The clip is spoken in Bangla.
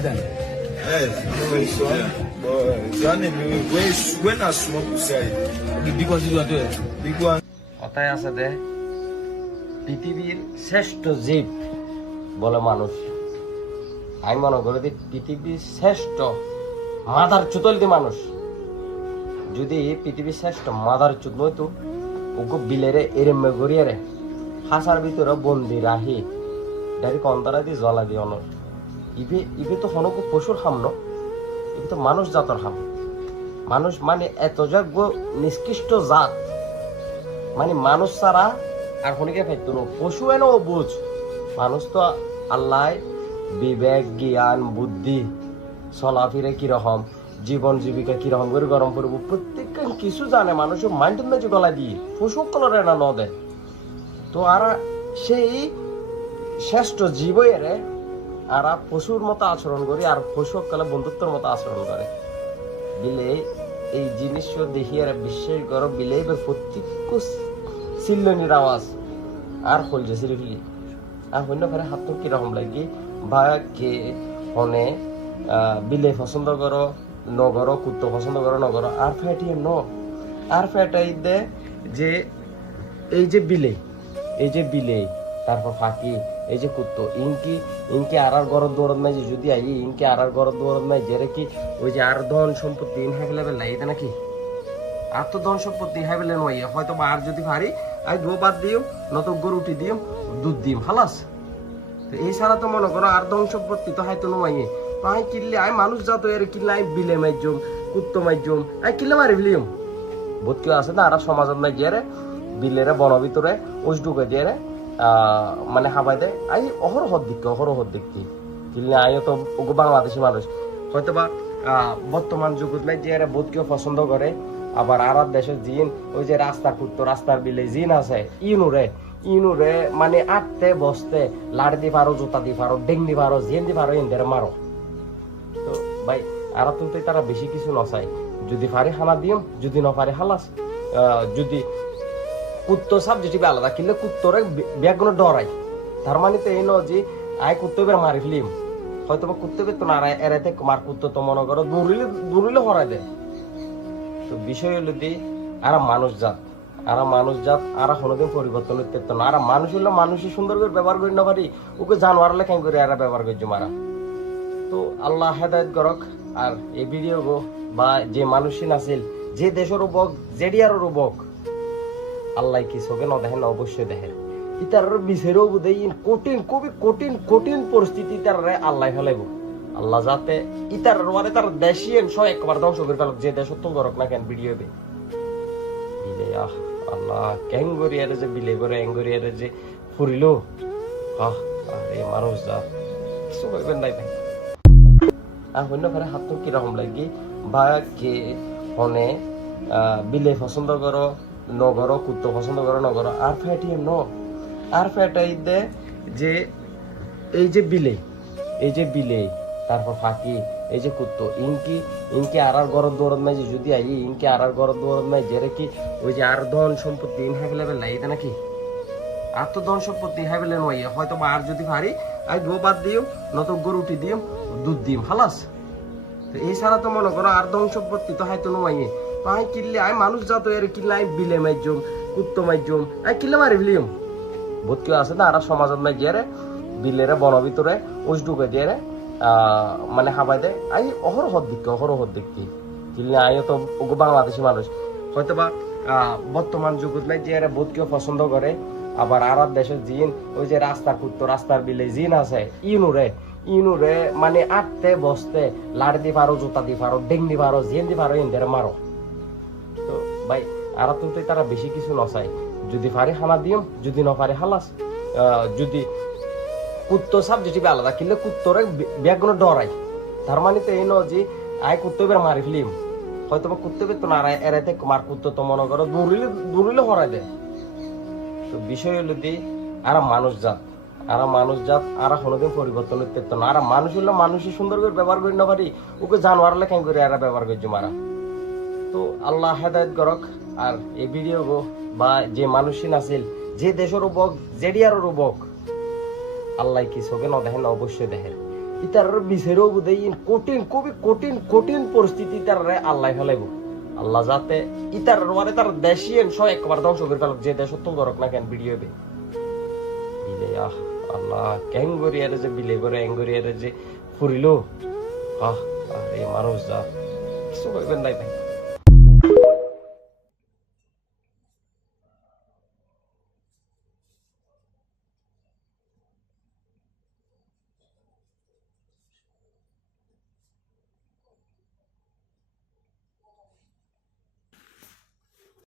kidan. When I smoke side, The big ones you are doing. big one. কথায় আছে যে পৃথিবীর শ্রেষ্ঠ জীব বলে মানুষ। আমি মনে করি যে পৃথিবীর শ্রেষ্ঠ মাদার চুতলদি মানুষ যদি পৃথিবীর শ্রেষ্ঠ মাদার চুত নইতো ওকে বিলেরে এরেমে গড়িয়ে হাসার ভিতরে বন্দি রাহি ডাইরেক্ট অন্তরা দিয়ে জ্বলা দিয়ে অনর ইভে তো হনকু পশুর হাম ন ইভে তো মানুষ জাতর হাম। মানুষ মানে এত যোগ্য নিষ্কৃষ্ট জাত, মানে মানুষ ছাড়া আর কোনকে পাইতো না। পশু এনে ও বুঝ, মানুষ তো আল্লাহ বিবেক জ্ঞান বুদ্ধি চলাফিরে কিরকম জীবন জীবিকা কিরকম করে গরম করবো প্রত্যেক কিছু জানে। মানুষের মাইন্ড মেজে গলা দিয়ে পশু কলরে না নদে তো আর সেই শ্রেষ্ঠ জীবরে আর পশুর মতো আচরণ করি আর পশু কালে বন্ধুত্বের মতো আচরণ করে বিলে এই জিনিস দেখিয়ে বিশ্বাস করো বিলে প্রত্যেক চিল্লনির আওয়াজ আর হলছে সিরিফলি আর হইন ফেরে হাত কিরকম লাগি বা কে হনে বিলে পছন্দ করো নগর কুত্তো পছন্দ করো নগর আর ফেটিয়ে ন আর ফেটাই দে যে এই যে বিলে তারপর ফাঁকি এই যে কুত্তো ইনকি আর গরত দৌড়ত নাই যে যদি আই ইনকি আর গরত দৌড়ত নাই যে কি ওই যে আর ধন সম্পত্তি ইন হ্যাভেলেবেল লাইতে নাকি আর তো ধন সম্পত্তি হ্যাভেলেবেল নয় হয়তো বা আর যদি পারি আই গো বাদ দিও নত গরু উঠি দিও দুধ দিম হালাস তো এই ছাড়া তো মনে করো আর ধন সম্পত্তি তো হয়তো নয় তো আই কিনলে আই মানুষ যাতো এর কিনলে আই বিলে মাইজম কুত্তো মাইজম আই কিনলে মারি ফেলিম বহুত কেউ আছে না আর সমাজত নাই যে বিলেরে বন ভিতরে উস ঢুকে দিয়ে মানে হাবাই দেয় আই অহরহ দেখি কিনলে আইও তো বাংলাদেশি মানুষ হয়তো বা বর্তমান যুগত নাই যে বহুত কেউ পছন্দ করে আবার আর দেশের জিন ওই যে রাস্তা কুত্তো রাস্তার বিলে জিন আছে ইনুরে মানে আটতে বসতে লাড় দি পারো জুতা দি পারো ডেং দি পারো জিন দি পারো ইন্দের মারো তো ভাই আর তো তারা বেশি কিছু নচাই যদি পারি খানা দিম যদি না পারি হালাস যদি কুত্তো সাবজেক্টিভ আলাদা কিন্তু কুত্তরে ব্যাগুলো ডরাই তার মানে তো এই ন যে আই কুত্তো এবার মারি ফেলিম হয়তো বা কুত্তো তো না এরাইতে মার কুত্তো তো মনে করো দূরিলে হরাই দেয়। তো বিষয় হলো দি আর মানুষ জাত আর কোনোদিন পরিবর্তন হতে না আর মানুষ হলো মানুষই সুন্দর করে ব্যবহার করি না পারি ওকে জানোয়ার লেখাই করে এরা ব্যবহার করছে মারা। তো আল্লাহ হেদায়ত করক আর এই ভিডিও গো বা যে মানুষই নাছিল যে দেশের বক জেডিয়ার বক আল্লাহ কি চোখে ন দেখেন অবশ্যই দেখেন ইতার বিচারেও বোধ কঠিন পরিস্থিতি তার আল্লাহ ফেলাইব আল্লাহ যাতে ইতার মানে তার দেশি সব একবার ধ্বংস করে ফেলক যে দেশ তো করক না কেন ভিডিও বিলে আল্লাহ ক্যাঙ্গরিয়ারে যে বিলে করে অ্যাঙ্গরিয়ারে যে ফুরিল আরে মানুষ যা কিছু কইবেন নাই ভাই আর হইন ফেরে হাত তো কিরকম লাগি বা কে হনে বিলে পছন্দ করো নগর কুত্তো পছন্দ করো নগর আর ফেটিয়ে ন আর ফেটাই দে যে এই যে বিলে তারপর ফাঁকি এই যে কুত্তো ইনকি আর গরত দৌড়ত নাই যে যদি আই ইনকি আর গরত দৌড়ত নাই যে কি ওই যে আর ধন সম্পত্তি ইন হ্যাভেলেবেল লাইতে নাকি আর তো ধন সম্পত্তি হ্যাভেলেবেল নয় হয়তো বা আর যদি পারি আই গো বাদ দিও নত গরু উঠি দিও দুধ দিম হালাস তো এই ছাড়া তো মনে করো আর ধন সম্পত্তি তো হয়তো নয় তো আই কিনলে আই মানুষ যাতো এর কিনলে আই বিলে মাইজম কুত্তো মাইজম আই কিনলে মারি ফেলিম বহুত কেউ আছে না আর সমাজত নাই যে বিলেরে বন ভিতরে উস ঢুকে দিয়ে মানে হাবাই দেয় আই অহরহ দেখি কিনলে আইও তো বাংলাদেশি মানুষ হয়তো বা বর্তমান যুগত নাই যে বহুত কেউ পছন্দ করে আবার আর দেশের জিন ওই যে রাস্তা কুত্তো রাস্তার বিলে জিন আছে ইনুরে মানে আটতে বসতে লাড় দি পারো জুতা দি পারো ডেং দি পারো জিন দি পারো ইন্দের মারো তো ভাই আর তো তারা বেশি কিছু নচাই যদি পারি খানা দিম যদি না পারি হালাস যদি কুত্তো সাবজেক্টিভ আলাদা কিন্তু কুত্তরে ব্যাগুলো ডরাই তার মানে তো এই ন যে আই কুত্তো এবার মারি ফেলিম হয়তো বা কুত্তো তো না এরাইতে মার কুত্তো তো মনে করো দূরিলে হরাই দেয়। তো বিষয় হলো দি আর মানুষ জাত আর কোনোদিন পরিবর্তন হতে না আর মানুষ হলো মানুষই সুন্দর করে ব্যবহার করি না পারি ওকে জানোয়ার লেখাই করে এরা ব্যবহার করছে মারা। তো আল্লাহ হেদায়ত করক আর এই ভিডিও গো বা যে মানুষই নাছিল যে দেশের বক জেডিয়ার বক আল্লাহ কি চোখে ন দেখেন অবশ্যই দেখেন ইতার বিচারেও বোধ কঠিন খুবই কঠিন কঠিন পরিস্থিতি তার আল্লাহ ফেলাইব আল্লাহ যাতে ইতার মানে তার দেশিয়েন সব একবার ধ্বংস করে ফেলক যে দেশ তো ধরক না কেন ভিডিও হবে বিলে আল্লাহ ক্যাঙ্গরিয়ারে যে বিলে করে অ্যাঙ্গরিয়ারে যে ফুরিল আরে মানুষ যা কিছু করবেন নাই ভাই